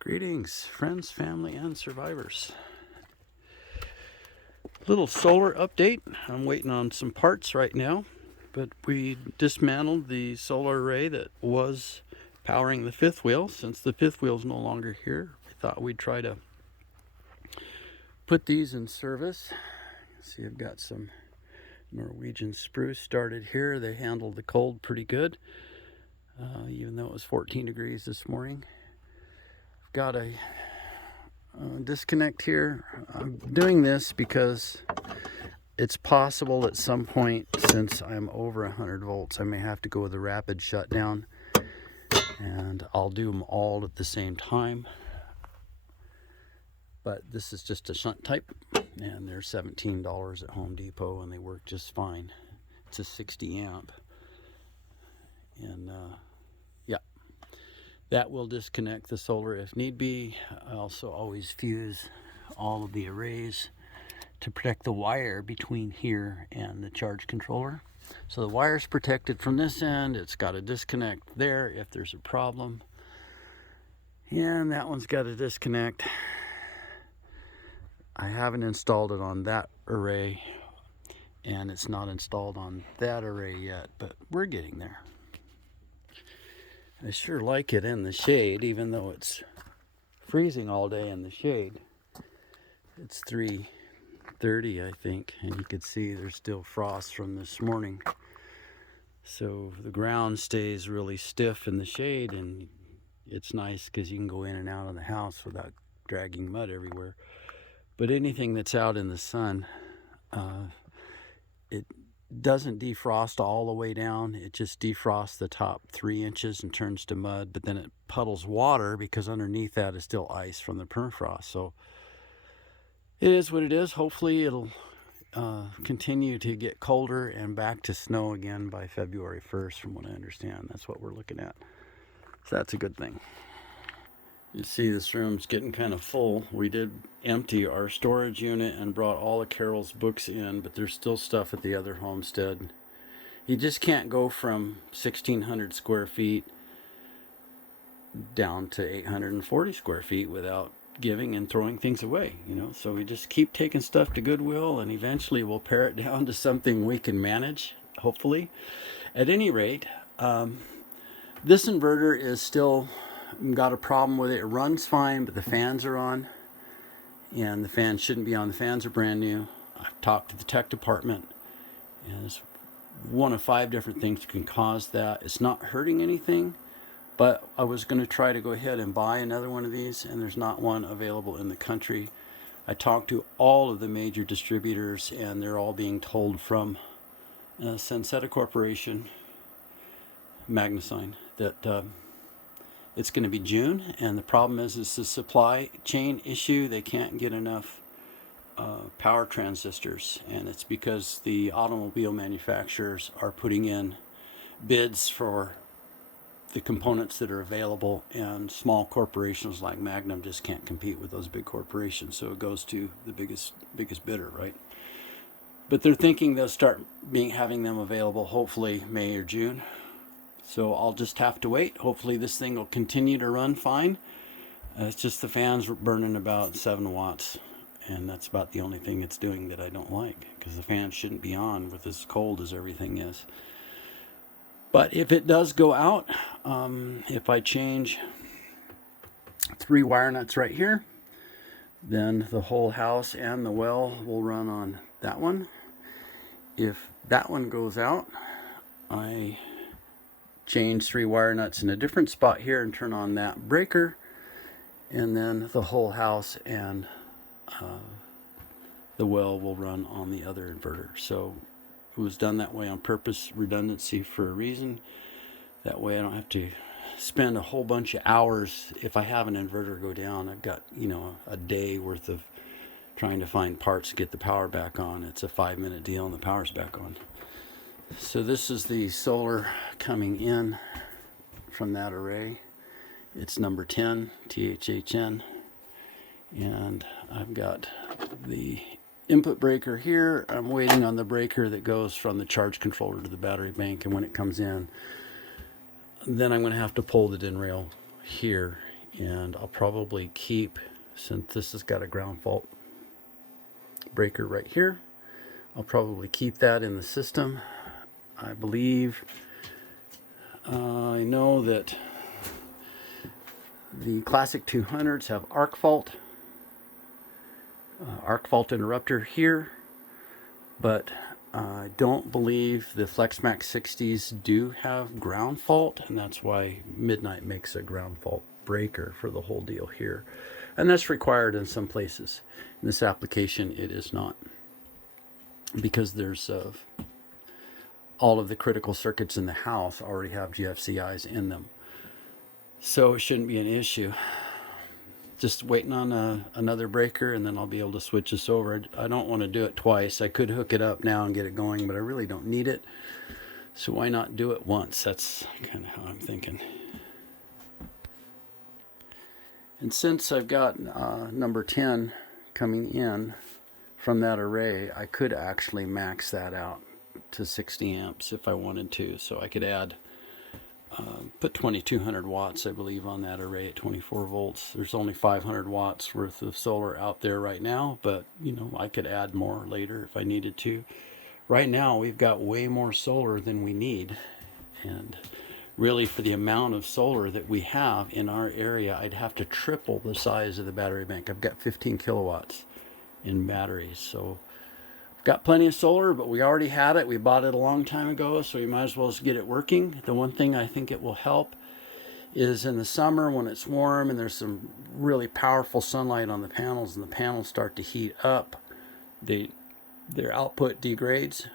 Greetings, friends, family, and survivors. Little solar update. I'm waiting on some parts right now, but we dismantled the solar array that was powering the fifth wheel. Since the fifth wheel is no longer here, we thought we'd try to put these in service. See, I've got some Norwegian spruce started here. They handled the cold pretty good, even though it was 14 degrees this morning. I've got a disconnect here. I'm doing this because it's possible at some point, since I'm over 100 volts, I may have to go with a rapid shutdown, and I'll do them all at the same time. But this is just a shunt type, and they're $17 at Home Depot, and they work just fine. It's a 60 amp, and yeah, that will disconnect the solar if need be. I also always fuse all of the arrays to protect the wire between here and the charge controller. So the wire's protected from this end. It's got a disconnect there if there's a problem. And that one's got a disconnect. I haven't installed it on that array, and it's not installed on that array yet, but we're getting there. I sure like it in the shade, even though it's freezing all day in the shade. It's 3:30, I think, and you can see there's still frost from this morning. So the ground stays really stiff in the shade, and it's nice because you can go in and out of the house without dragging mud everywhere. But anything that's out in the sun, it doesn't defrost all the way down. It just defrosts the top 3 inches and turns to mud, but then it puddles water because underneath that is still ice from the permafrost. So it is what it is. Hopefully it'll continue to get colder and back to snow again by February 1st, from what I understand. That's what we're looking at. So that's a good thing. You see this room's getting kind of full. We did empty our storage unit and brought all of Carol's books in, but there's still stuff at the other homestead. You just can't go from 1,600 square feet down to 840 square feet without giving and throwing things away, so we just keep taking stuff to Goodwill, and eventually we'll pare it down to something we can manage, hopefully. At any rate, this inverter is still got a problem with it. It runs fine, but the fans are on, and the fans shouldn't be on. The fans are brand new. I've talked to the tech department, and it's one of 5 different things that can cause that. It's not hurting anything, but I was going to try to go ahead and buy another one of these, and there's not one available in the country. I talked to all of the major distributors, and they're all being told from Sensetta Corporation, Magnasign, that it's going to be June, and the problem is the supply chain issue. They can't get enough power transistors, and it's because the automobile manufacturers are putting in bids for the components that are available, and small corporations like Magnum just can't compete with those big corporations, so it goes to the biggest bidder, right? But they're thinking they'll start having them available hopefully May or June. So I'll just have to wait. Hopefully this thing will continue to run fine. It's just the fans burning about 7 watts, and that's about the only thing it's doing that I don't like, because the fans shouldn't be on with as cold as everything is. But if it does go out, if I change 3 wire nuts right here, then the whole house and the well will run on that one. If that one goes out, I change 3 wire nuts in a different spot here and turn on that breaker, and then the whole house and the well will run on the other inverter. So it was done that way on purpose, redundancy for a reason. That way I don't have to spend a whole bunch of hours if I have an inverter go down. I've got a day worth of trying to find parts to get the power back on. It's a 5-minute deal and the power's back on. So this is the solar coming in from that array. It's number 10, THHN. And I've got the input breaker here. I'm waiting on the breaker that goes from the charge controller to the battery bank, and when it comes in, then I'm going to have to pull the DIN rail here And I'll probably keep, since this has got a ground fault breaker right here, I'll probably keep that in the system. I believe, I know that the Classic 200s have arc fault interrupter here, but I don't believe the FlexMax 60s do have ground fault, and that's why Midnight makes a ground fault breaker for the whole deal here. And that's required in some places. In this application, it is not, because there's all of the critical circuits in the house already have GFCIs in them. So it shouldn't be an issue. Just waiting on another breaker, and then I'll be able to switch this over. I don't want to do it twice. I could hook it up now and get it going, but I really don't need it. So why not do it once? That's kind of how I'm thinking. And since I've got number 10 coming in from that array, I could actually max that out to 60 amps if I wanted to. So I could add, put 2200 watts, I believe, on that array at 24 volts. There's only 500 watts worth of solar out there right now, but you know, I could add more later if I needed to. Right now, we've got way more solar than we need, and really for the amount of solar that we have in our area, I'd have to triple the size of the battery bank. I've got 15 kilowatts in batteries, so got plenty of solar, but we already had it. We bought it a long time ago, so we might as well just get it working. The one thing I think it will help is in the summer when it's warm and there's some really powerful sunlight on the panels, and the panels start to heat up, their output degrades.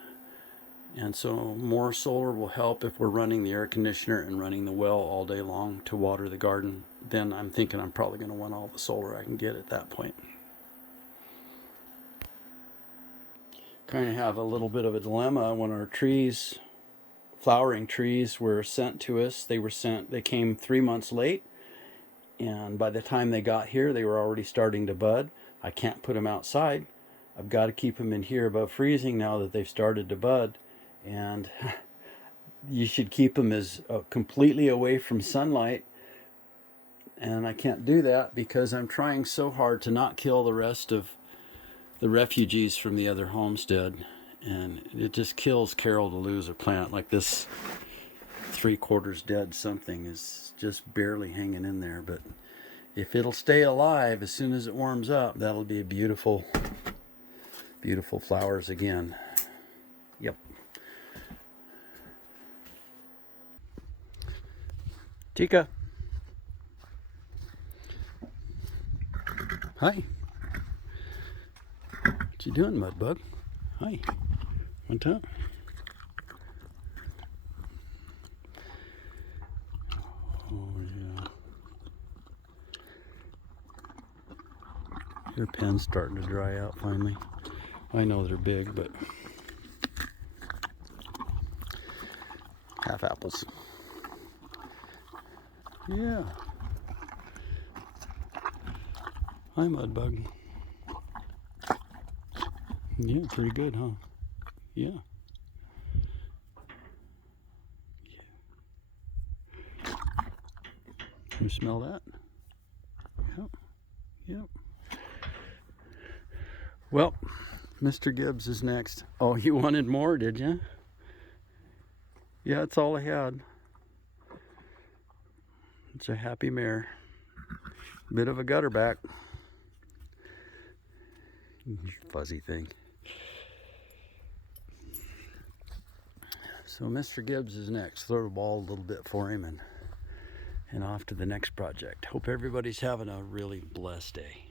And so more solar will help if we're running the air conditioner and running the well all day long to water the garden. Then I'm thinking I'm probably going to want all the solar I can get at that point. Kind of have a little bit of a dilemma when our trees, flowering trees, were sent to us. They came 3 months late, and by the time they got here, they were already starting to bud. I can't put them outside. I've got to keep them in here above freezing now that they've started to bud. And you should keep them as completely away from sunlight, and I can't do that because I'm trying so hard to not kill the rest of the refugees from the other homestead, and it just kills Carol to lose a plant like this. 3/4 dead something is just barely hanging in there, but if it'll stay alive as soon as it warms up, that'll be beautiful, beautiful flowers again. Yep. Tika. Hi. What you doing, Mudbug? Hi. What's up? Oh, yeah. Your pen's starting to dry out finally. I know they're big, but half apples. Yeah. Hi, Mudbug. Yeah, pretty good, huh? Yeah. You smell that? Yep. Yep. Well, Mr. Gibbs is next. Oh, you wanted more, did you? Yeah, that's all I had. It's a happy mare. Bit of a gutter back. Fuzzy thing. So Mr. Gibbs is next. Throw the ball a little bit for him and off to the next project. Hope everybody's having a really blessed day.